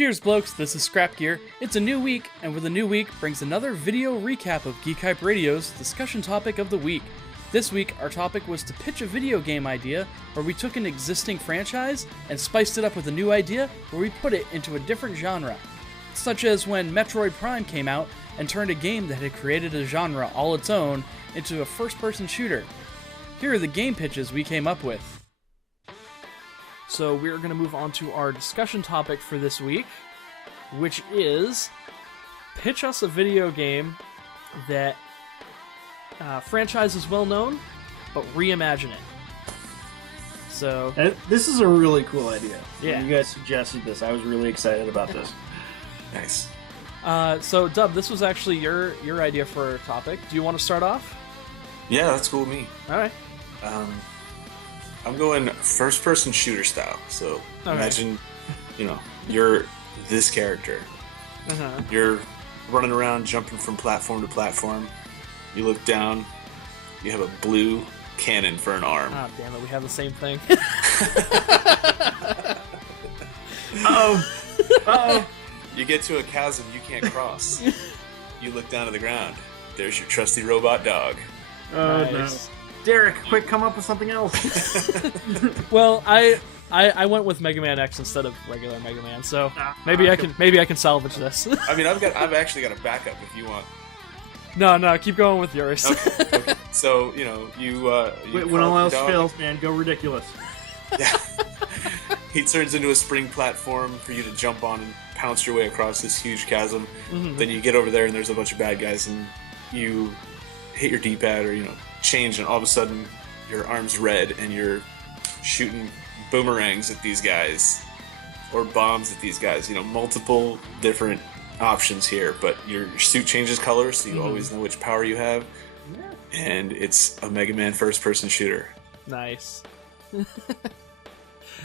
Cheers, blokes, this is Scrap Gear. It's a new week, and with a new week brings another video recap of Geek Hype Radio's discussion topic of the week. This week, our topic was to pitch a video game idea where we took an existing franchise and spiced it up with a new idea where we put it into a different genre. Such as when Metroid Prime came out and turned a game that had created a genre all its own into a first-person shooter. Here are the game pitches we came up with. So we're going to move on to our discussion topic for this week, which is pitch us a video game that franchise is well known, but reimagine it. So this is a really cool idea. Yeah. When you guys suggested this, I was really excited about this. Nice. So Dub, this was actually your idea for a topic. Do you want to start off? Yeah, that's cool with me. All right. I'm going first-person shooter style. So Okay. imagine, you're this character. Uh-huh. You're running around, jumping from platform to platform. You look down. You have a blue cannon for an arm. Ah, damn it, we have the same thing. Uh-oh. You get to a chasm you can't cross. You look down to the ground. There's your trusty robot dog. Oh, Nice. no. Derek, quick, come up with something else. Well, I went with Mega Man X instead of regular Mega Man, so maybe I can salvage this. I mean, I've actually got a backup if you want. No, keep going with yours. Okay. So, you When all else dog. fails, man, go ridiculous. Yeah. He turns into a spring platform for you to jump on and pounce your way across this huge chasm. Mhm. Then you get over there and there's a bunch of bad guys and you hit your D-pad or, change, and all of a sudden your arm's red and you're shooting boomerangs at these guys or bombs at these guys. Multiple different options here, but your suit changes colors so you always know which power you have. And it's a Mega Man first-person shooter. Nice.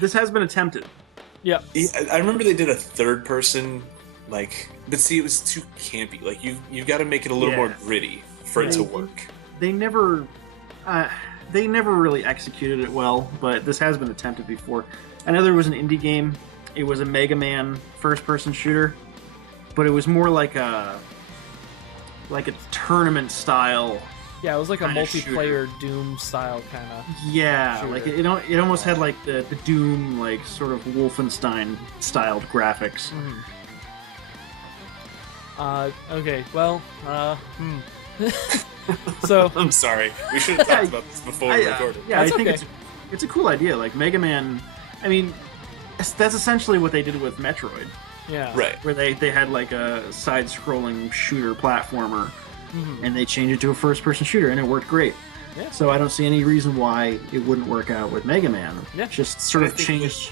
This has been attempted. Yep. Yeah, I remember they did a third-person, but see, it was too campy. You've got to make it a little Yeah. more gritty for it to Yeah. work. They never really executed it well, but this has been attempted before. I know there was an indie game. It was a Mega Man first-person shooter, but it was more like a tournament style. Yeah, it was like a Kinda multiplayer Doom style kind of. Yeah, Shooter. it almost had like the Doom, sort of Wolfenstein styled graphics. Okay, well, So, I'm sorry. We should have talked about this before we recorded. Yeah, That's I think okay. it's a cool idea. Like Mega Man, I mean, that's essentially what they did with Metroid, yeah. Right. where they had like a side-scrolling shooter platformer, and they changed it to a first-person shooter, and it worked great. Yeah. So I don't see any reason why it wouldn't work out with Mega Man. Yeah. Just sort I of think change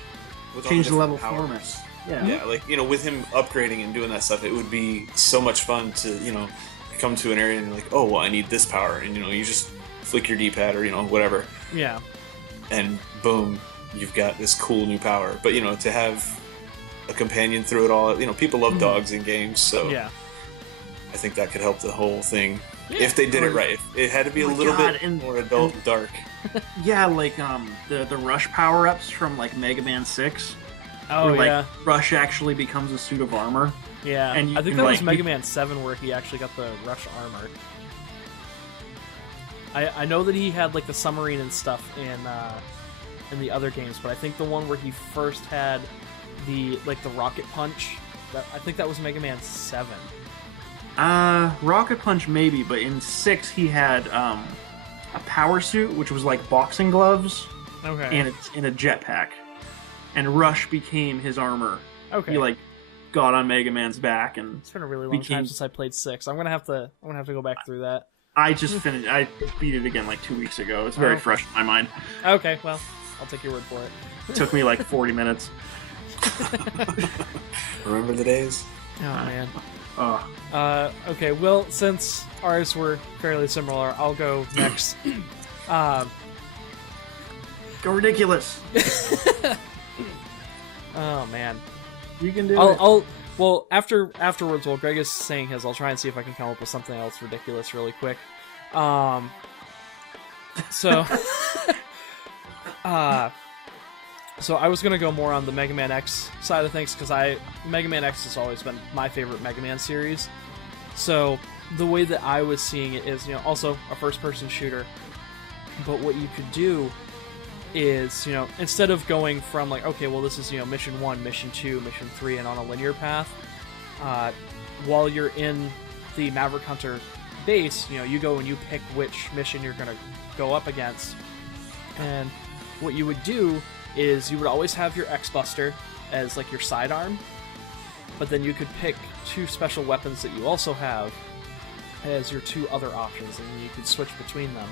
with all change the different level powers. format. Yeah. Yeah, with him upgrading and doing that stuff, it would be so much fun to, come to an area and you're like, oh, well, I need this power. And, you just flick your D-pad or, whatever. Yeah. And boom, you've got this cool new power. But, to have a companion through it all, people love dogs in games, so Yeah. I think that could help the whole thing. Yeah. If they did it right. It had to be a Oh my little God, bit and- more adult and dark. Yeah, like the rush power-ups from like Mega Man 6. Oh, where, like, yeah. Rush actually becomes a suit of armor. Yeah. and you I think can, that was like, Mega Man 7 where he actually got the Rush armor. I know that he had like the submarine and stuff in the other games, but I think the one where he first had the rocket punch, I think that was Mega Man 7. Rocket Punch maybe, but in 6 he had a power suit, which was like boxing gloves, Okay. and a jetpack. And Rush became his armor. Okay. He got on Mega Man's back, and It's been a really long became- time since I played 6. I'm gonna have to go back through that. I just finished. I beat it again like 2 weeks ago. It's very Oh. fresh in my mind. Okay, well, I'll take your word for it. It took me like 40 minutes. Remember the days? Oh man. Oh, Okay, well, since ours were fairly similar, I'll go next. go ridiculous! Oh man. You can do it. Well, afterwards, while Greg is saying his, I'll try and see if I can come up with something else ridiculous really quick. So, So I was going to go more on the Mega Man X side of things, because Mega Man X has always been my favorite Mega Man series. So the way that I was seeing it is, also a first-person shooter. But what you could do is, instead of going from like, okay, well, this is, mission 1, mission 2, mission 3, and on a linear path, while you're in the Maverick Hunter base, you go and you pick which mission you're going to go up against. And what you would do is you would always have your X-Buster as like your sidearm, but then you could pick 2 special weapons that you also have as your 2 other options, and you could switch between them.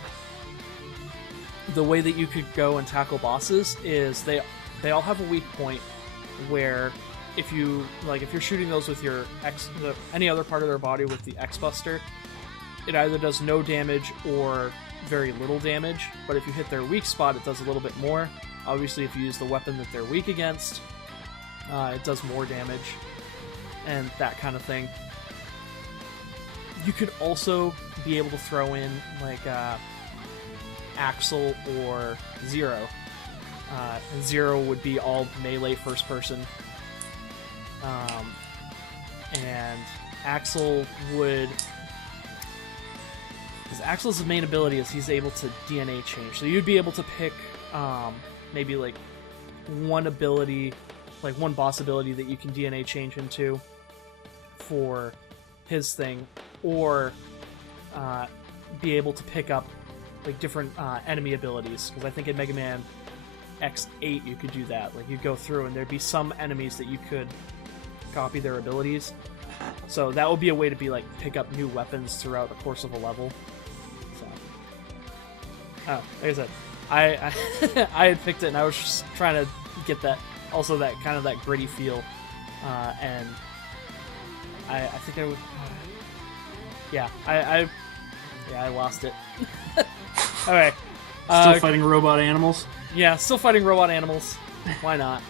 The way that you could go and tackle bosses is they all have a weak point where if you're shooting those with your any other part of their body with the X-Buster, it either does no damage or very little damage, but if you hit their weak spot, it does a little bit more. Obviously, if you use the weapon that they're weak against, it does more damage, and that kind of thing. You could also be able to throw in, like, Axel or Zero. And Zero would be all melee first person. And Axel would... Because Axel's main ability is he's able to DNA change. So you'd be able to pick maybe like one ability, like one boss ability that you can DNA change into for his thing, or be able to pick up like different enemy abilities. Because I think in Mega Man X8 you could do that. Like you'd go through and there'd be some enemies that you could copy their abilities. So that would be a way to be like pick up new weapons throughout the course of a level. Like I said, I I had picked it, and I was just trying to get that, also that kind of that gritty feel, and I think I would, I lost it. Okay, still fighting robot animals. Yeah, still fighting robot animals. Why not?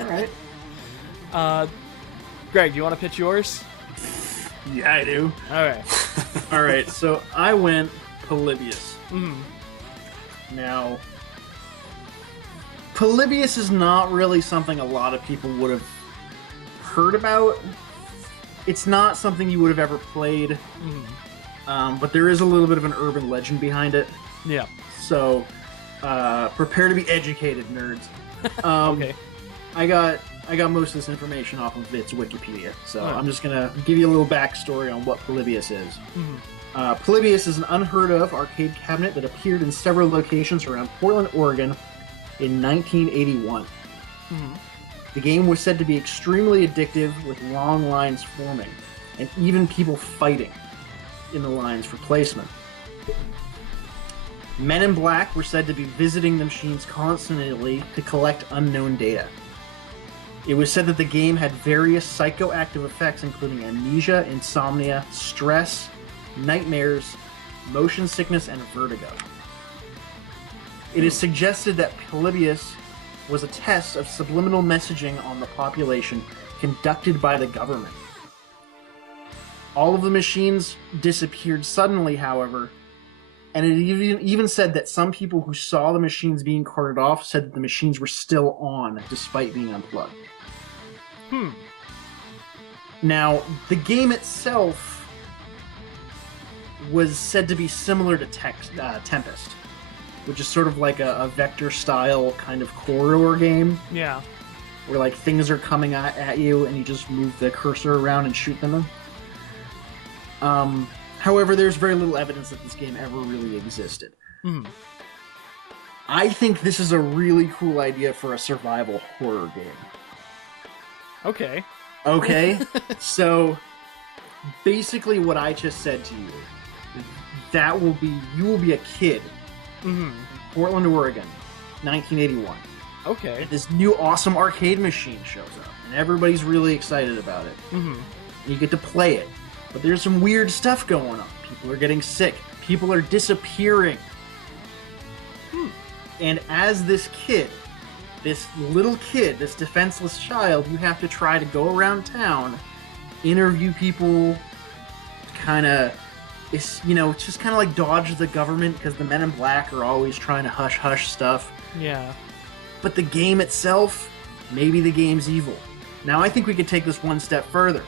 All right. Greg, do you want to pitch yours? Yeah, I do. All right. All right. So I went Polybius. Mm. Now, Polybius is not really something a lot of people would have heard about. It's not something you would have ever played. But there is a little bit of an urban legend behind it. Yeah. So, prepare to be educated, nerds. Okay. I got most of this information off of its Wikipedia, so I'm just gonna give you a little backstory on what Polybius is. Polybius is an unheard of arcade cabinet that appeared in several locations around Portland, Oregon in 1981. The game was said to be extremely addictive, with long lines forming, and even people fighting in the lines for placement. Men in Black were said to be visiting the machines constantly to collect unknown data. It was said that the game had various psychoactive effects, including amnesia, insomnia, stress, nightmares, motion sickness, and vertigo. It is suggested that Polybius was a test of subliminal messaging on the population conducted by the government. All of the machines disappeared suddenly, however, and it even said that some people who saw the machines being carted off said that the machines were still on despite being unplugged. Now, the game itself was said to be similar to Tempest, which is sort of like a vector-style kind of corridor game. Yeah. Where like things are coming at you and you just move the cursor around and shoot them. However, there's very little evidence that this game ever really existed. I think this is a really cool idea for a survival horror game. Okay. Okay? So, basically what I just said to you, you will be a kid in Portland, Oregon, 1981. Okay. This new awesome arcade machine shows up, and everybody's really excited about it. And you get to play it. But there's some weird stuff going on. People are getting sick. People are disappearing. And as this kid, this little kid, this defenseless child, you have to try to go around town, interview people, kind of, it's just kind of like dodge the government, because the Men in Black are always trying to hush stuff. Yeah. But the game itself, maybe the game's evil. Now, I think we could take this one step further.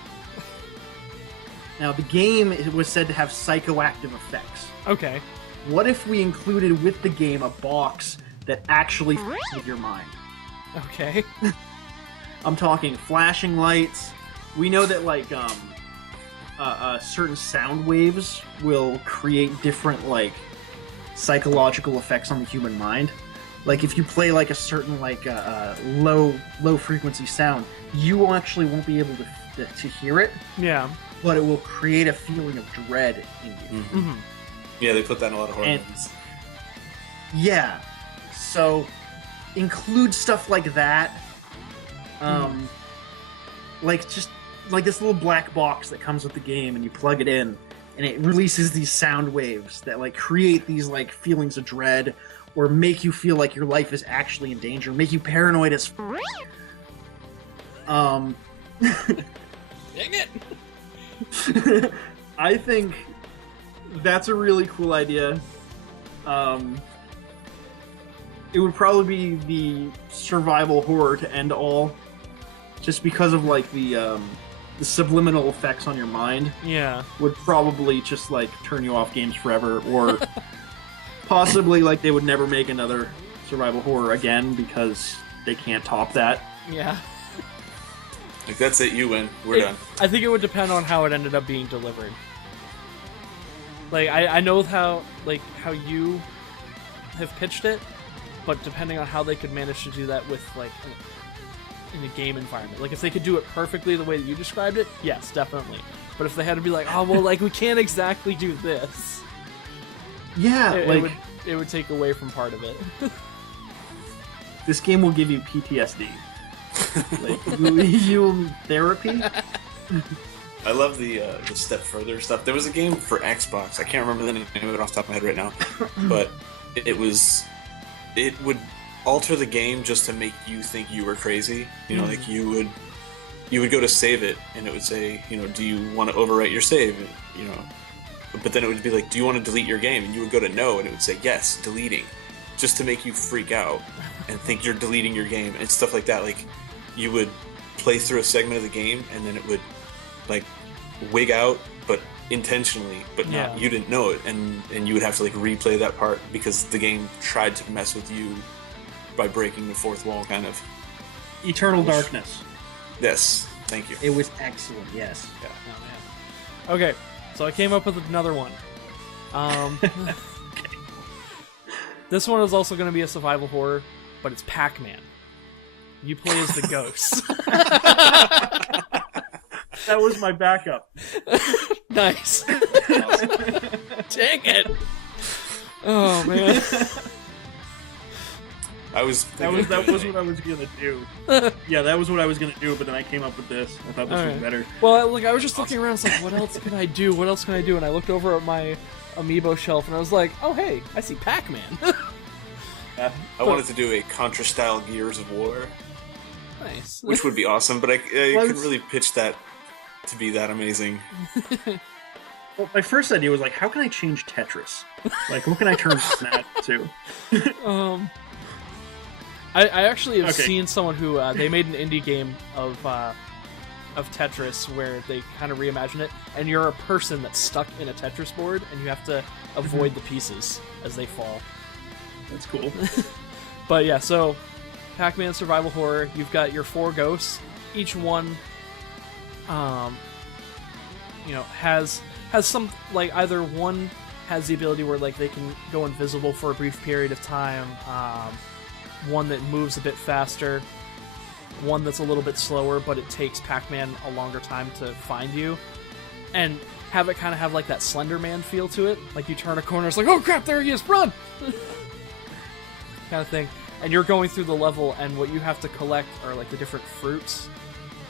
Now, the game was said to have psychoactive effects. Okay. What if we included with the game a box that actually with your mind? Okay. I'm talking flashing lights. We know that, like, certain sound waves will create different, like, psychological effects on the human mind. Like, if you play, like, a certain, like, low frequency sound, you actually won't be able to hear it. Yeah. But it will create a feeling of dread in you. Mm-hmm. Yeah, they put that in a lot of horror movies. Yeah. So, include stuff like that. Like, just, like this little black box that comes with the game, and you plug it in, and it releases these sound waves that, like, create these, like, feelings of dread, or make you feel like your life is actually in danger, make you paranoid as Dang it! I think that's a really cool idea. It would probably be the survival horror to end all, just because of, like, the subliminal effects on your mind. Yeah. Would probably just, like, turn you off games forever, or possibly, like, they would never make another survival horror again because they can't top that. Yeah. Like, that's it, you win. We're done. I think it would depend on how it ended up being delivered. Like, I know how you have pitched it, but depending on how they could manage to do that with, like, in a game environment. Like, if they could do it perfectly the way that you described it, yes, definitely. But if they had to be like, oh, well, like, we can't exactly do this. Yeah, it would take away from part of it. This game will give you PTSD. Like, you'll need therapy. I love the step further stuff. There was a game for Xbox. I can't remember the name of it off the top of my head right now, but it would alter the game just to make you think you were crazy. You know, like you would go to save it, and it would say, you know, do you want to overwrite your save? And, you know, but then it would be like, do you want to delete your game? And you would go to no, and it would say yes, deleting, just to make you freak out and think you're deleting your game and stuff like that. Like, you would play through a segment of the game, and then it would, like, wig out, but intentionally, but not, you didn't know it, and you would have to, like, replay that part because the game tried to mess with you by breaking the fourth wall, kind of. Eternal Darkness. Yes, thank you. It was excellent, yes. Yeah. Oh, man. Okay, so I came up with another one. This one is also going to be a survival horror, but it's Pac-Man. You play as the ghost. That was my backup. Nice. Dang it. Oh, man. That was what I was gonna do. Yeah, that was what I was gonna do, but then I came up with this. I thought this was better. Well, like, I was just looking around, it's like, what else can I do? What else can I do? And I looked over at my amiibo shelf, and I was like, oh, hey, I see Pac-Man. I wanted to do a Contra-style Gears of War. Nice. Which would be awesome, but I couldn't really pitch that to be that amazing. Well, my first idea was, like, how can I change Tetris? Like, what can I turn that to? I actually have seen someone who they made an indie game of Tetris where they kind of reimagine it, and you're a person that's stuck in a Tetris board, and you have to avoid the pieces as they fall. That's cool. But yeah, so Pac-Man survival horror. You've got your 4 ghosts. Each one, you know, has some, like, either one has the ability where, like, they can go invisible for a brief period of time. One that moves a bit faster, one that's a little bit slower, but it takes Pac-Man a longer time to find you, and have it kind of have, like, that Slender Man feel to it. Like, you turn a corner, it's like, oh crap, there he is, run! Kind of thing. And you're going through the level, and what you have to collect are, like, the different fruits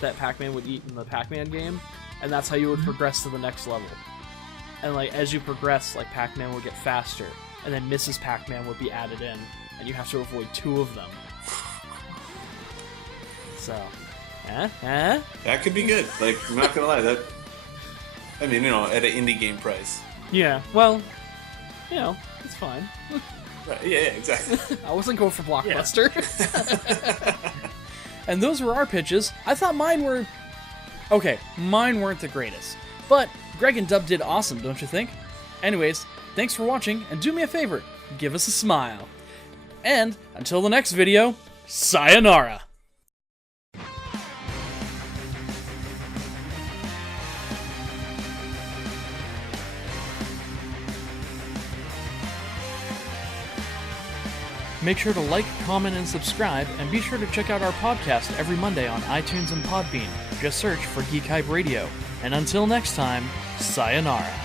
that Pac-Man would eat in the Pac-Man game, and that's how you would progress to the next level. And, like, as you progress, like, Pac-Man would get faster, and then Mrs. Pac-Man would be added in, and you have to avoid 2 of them. So, That could be good. Like, I'm not gonna lie, at an indie game price. Yeah, well, you know, it's fine. Right, yeah, exactly. I wasn't going for Blockbuster. And those were our pitches. I thought mine were... Okay, mine weren't the greatest. But Greg and Dub did awesome, don't you think? Anyways, thanks for watching, and do me a favor, give us a smile. And until the next video, sayonara! Make sure to like, comment, and subscribe, and be sure to check out our podcast every Monday on iTunes and Podbean. Just search for Geek Hype Radio. And until next time, sayonara.